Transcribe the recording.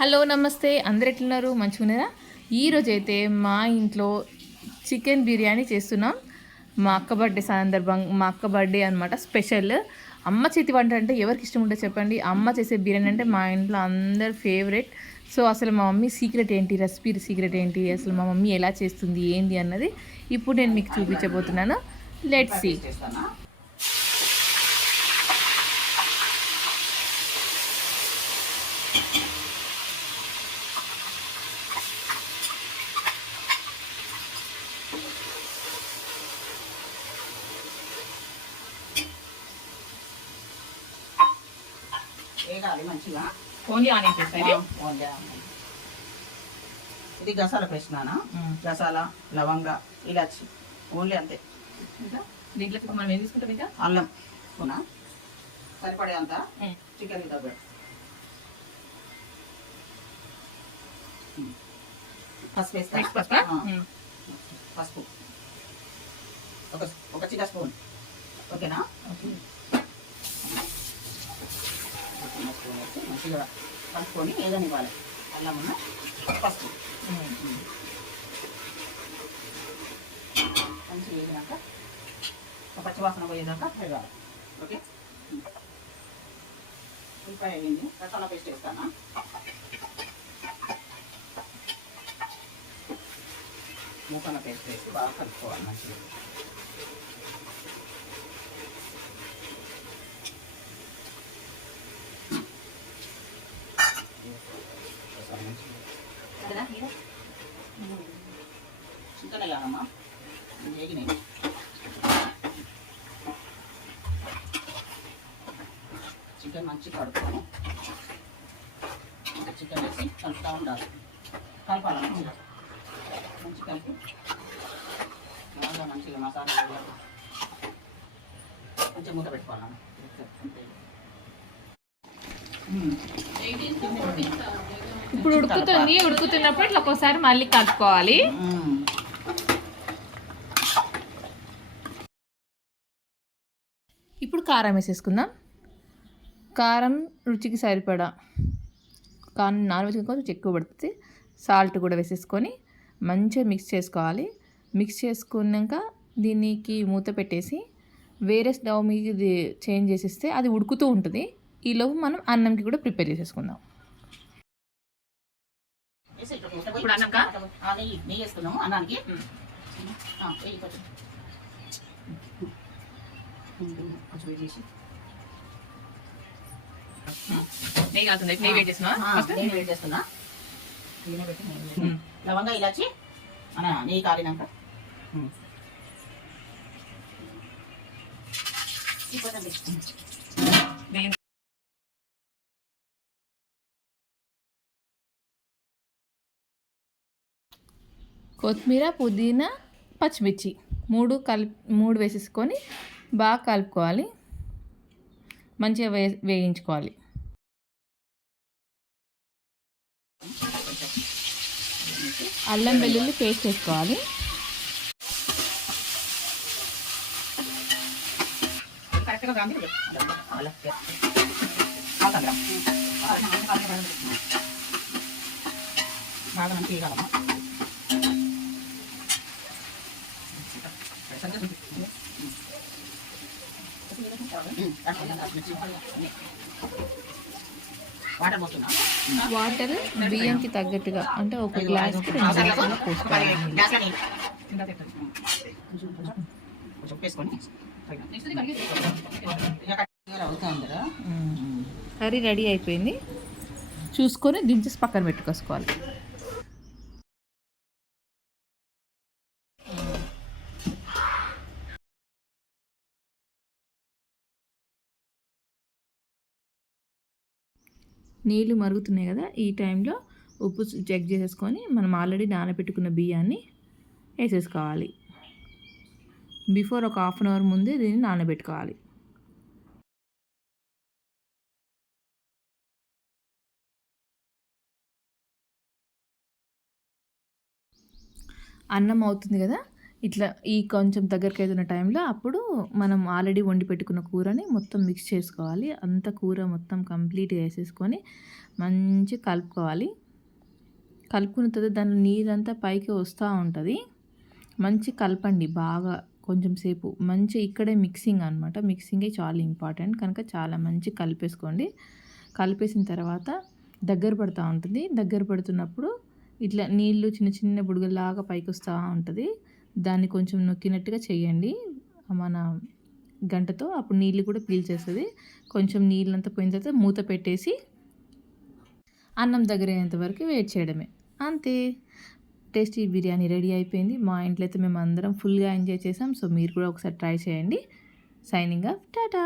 Hello నమస్తే, అందరు ఎట్లున్నారు? మంచిగున్నారా? ఈరోజైతే మా ఇంట్లో చికెన్ బిర్యానీ చేస్తున్నాం. మా అక్క బర్త్డే సందర్భంగా, మా అక్క బర్త్డే అనమాట స్పెషల్. అమ్మ చేతి వంట అంటే ఎవరికి ఇష్టం ఉంటుందో చెప్పండి. అమ్మ చేసే బిర్యానీ అంటే మా ఇంట్లో అందరు ఫేవరెట్. సో అసలు మా మమ్మీ సీక్రెట్ ఏంటి, రెసిపీ సీక్రెట్ ఏంటి, అసలు మా మమ్మీ ఎలా చేస్తుంది ఏంటి అన్నది ఇప్పుడు నేను మీకు చూపించబోతున్నాను. Let's see. వేగాలి మంచిగా. ఓన్లీ ఆనియన్స్ వేస్తాయి. ఇది గసాల పేస్ట్ నాన్న. గసాల, లవంగ, ఇలాచి, ఓన్లీ అంతే. ఇంకా దీంట్లో మనం ఏం తీసుకుంటాం? ఇంకా అల్లం కొన సరిపడే అంత చికెన్ తగ్గ పసుపు వేస్తా. పసుపు ఒక చిన్న స్పూన్. ఓకేనా? మంచిగా కలుపుకొని ఏదనివ్వాలి. అల్లం ఉన్న పసుపు మంచిగా వేగినాక పచ్చివాసన పోయేదాకా వేగాలి. ఓకే, ఉల్లిపాయ వేగింది. మసాలా పేస్ట్ వేస్తాను. మసాలా పేస్ట్ వేసి బాగా కలుపుకోవాలి మంచిగా. చికెన్ వేయాలమ్మా. వేగినాయి. చికెన్ మంచిగా కడుపుతాను. చికెన్ వేసి కలుపుతూ ఉండాలి. కలపాలి మంచిగా. మంచి కలిపి బాగా మంచిగా మసాలా వేయాలి. కొంచెం మూత పెట్టుకోవాలన్న. ఇప్పుడు ఉడుకుతున్నప్పుడు ఇట్లా ఒకసారి మళ్ళీ కలుపుకోవాలి. ఇప్పుడు కారం వేసేసుకుందాం. కారం రుచికి సరిపడా. కారం నాన్ వెజ్ కొంచెం ఎక్కువ పడుతుంది. సాల్ట్ కూడా వేసేసుకొని మంచిగా మిక్స్ చేసుకోవాలి. మిక్స్ చేసుకున్నాక దీనికి మూత పెట్టేసి వేరే స్టవ్ మీద చేంజ్ చేసేస్తే అది ఉడుకుతూ ఉంటుంది. ఈలోపు మనం అన్నంకి కూడా ప్రిపేర్ చేసేసుకుందాం. ఇప్పుడు నెయ్యి వేసుకున్నాము అన్నానికి. నెయ్యి కాకుండా నెయ్యి వేడి చేస్తున్నా. లవంగా, ఇలాచి అన్న నెయ్యి కాలినాక కొత్తిమీర, పుదీనా, పచ్చిమిర్చి మూడు వేసేసుకొని బాగా కలుపుకోవాలి. మంచిగా వేయించుకోవాలి. అల్లం వెల్లుల్లి పేస్ట్ వేసుకోవాలి. బాగా మంచిగా వాటర్ బియ్యంకి తగ్గట్టుగా, అంటే ఒక గ్లాస్కి 2 గ్లాసులు పోసుకోవాలి. కర్రీ రెడీ అయిపోయింది. చూసుకొని దించేసి పక్కన పెట్టుకోవాలి. నీళ్ళు మరుగుతున్నాయి కదా, ఈ టైంలో ఉప్పు చెక్ చేసేసుకొని మనం ఆల్రెడీ నానబెట్టుకున్న బియ్యాన్ని వేసేసుకోవాలి. బిఫోర్ ఒక 1/2 అవర్ ముందే దీన్ని నానబెట్టుకోవాలి. అన్నం అవుతుంది కదా, ఇట్లా ఈ కొంచెం దగ్గరికి అవుతున్న టైంలో అప్పుడు మనం ఆల్రెడీ వండి పెట్టుకున్న కూరని మొత్తం మిక్స్ చేసుకోవాలి. అంత కూర మొత్తం కంప్లీట్గా వేసేసుకొని మంచి కలుపుకోవాలి. కలుపుకున్న తర్వాత దాని నీరంతా పైకి వస్తూ ఉంటుంది. మంచి కలపండి బాగా కొంచెం సేపు. మంచి ఇక్కడే మిక్సింగ్ అనమాట. మిక్సింగే చాలా ఇంపార్టెంట్ కనుక చాలా మంచి కలిపేసుకోండి. కలిపేసిన తర్వాత దగ్గర పడుతూ ఉంటుంది. దగ్గర పడుతున్నప్పుడు ఇట్లా నీళ్ళు చిన్న చిన్న బుడగల్లాగా పైకి వస్తూ ఉంటుంది. దాన్ని కొంచెం నొక్కినట్టుగా చేయండి మన గంటతో. అప్పుడు నీళ్ళు కూడా పీల్చేస్తుంది. కొంచెం నీళ్ళంతా పోయిన తర్వాత మూత పెట్టేసి అన్నం దగ్గర అయ్యేంత వరకు వెయిట్ చేయడమే. అంతే, టేస్టీ బిర్యానీ రెడీ అయిపోయింది. మా ఇంట్లో అయితే మేము అందరం ఫుల్గా ఎంజాయ్ చేసాం. సో మీరు కూడా ఒకసారి ట్రై చేయండి. Signing off, Tata.